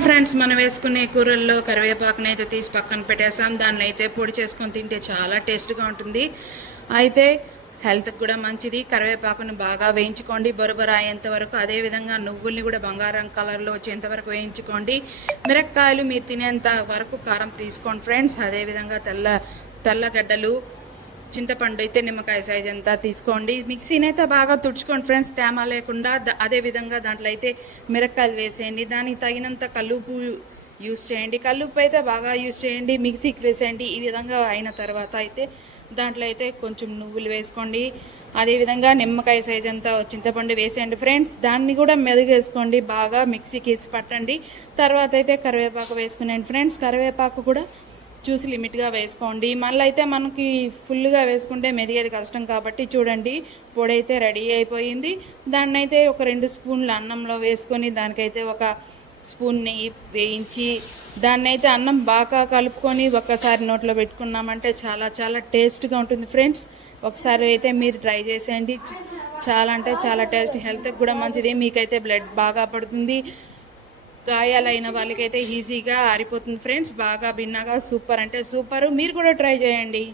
Friends మనం వేసుకునే కూరల్లో కరివేపాకుని అయితే తీసి పక్కన పెట్టేస్తాం. దాన్ని అయితే పొడి చేసుకొని తింటే చాలా టేస్ట్గా ఉంటుంది. అయితే హెల్త్కి కూడా మంచిది. కరివేపాకుని బాగా వేయించుకోండి. బొరబొర అయ్యేంత వరకు అదేవిధంగా నువ్వుల్ని కూడా బంగారం కలర్లో వచ్చేంత వరకు వేయించుకోండి. మిరక్కాయలు మీరు తినేంత వరకు కారం తీసుకోండి ఫ్రెండ్స్ అదేవిధంగా తెల్ల తెల్లగడ్డలు చింతపండు అయితే నిమ్మకాయ సైజ్ అంతా తీసుకోండి. మిక్సీని అయితే బాగా తుడుచుకోండి ఫ్రెండ్స్ తేమ లేకుండా. అదేవిధంగా అదే విధంగా దాంట్లో అయితే మిరక్కాయలు వేసేయండి. దానికి తగినంత కల్లుపు యూస్ చేయండి. కల్లుపు అయితే బాగా యూస్ చేయండి. మిక్సీకి వేసేయండి. ఈ విధంగా అయిన తర్వాత అయితే దాంట్లో అయితే కొంచెం నువ్వులు వేసుకోండి. అదేవిధంగా నిమ్మకాయ సైజ్ అంతా చింతపండు వేసేయండి ఫ్రెండ్స్ దాన్ని కూడా మెరుగేసుకోండి. బాగా మిక్సీకి వేసి పట్టండి. తర్వాత అయితే కరివేపాకు వేసుకునేయండి ఫ్రెండ్స్ కరివేపాకు కూడా చూసి లిమిట్గా వేసుకోండి. మళ్ళీ అయితే మనకి ఫుల్గా వేసుకుంటే మెదిగేది కష్టం కాబట్టి చూడండి పొడి అయితే రెడీ అయిపోయింది. దాన్ని అయితే ఒక రెండు స్పూన్లు అన్నంలో వేసుకొని దానికైతే ఒక స్పూన్ నెయ్యి వేయించి దాన్ని అయితే అన్నం బాగా కలుపుకొని ఒక్కసారి నోట్లో పెట్టుకున్నామంటే చాలా చాలా టేస్ట్గా ఉంటుంది ఫ్రెండ్స్. ఒకసారి అయితే మీరు ట్రై చేసేయండి. చాలా అంటే చాలా టేస్ట్ హెల్త్కి కూడా మంచిది. మీకైతే బ్లడ్ బాగా పడుతుంది. గాయాలైన వాళ్ళకైతే ఈజీగా ఆరిపోతుంది ఫ్రెండ్స్. బాగా భిన్నగా సూపర్ అంటే సూపర్. మీరు కూడా ట్రై చేయండి.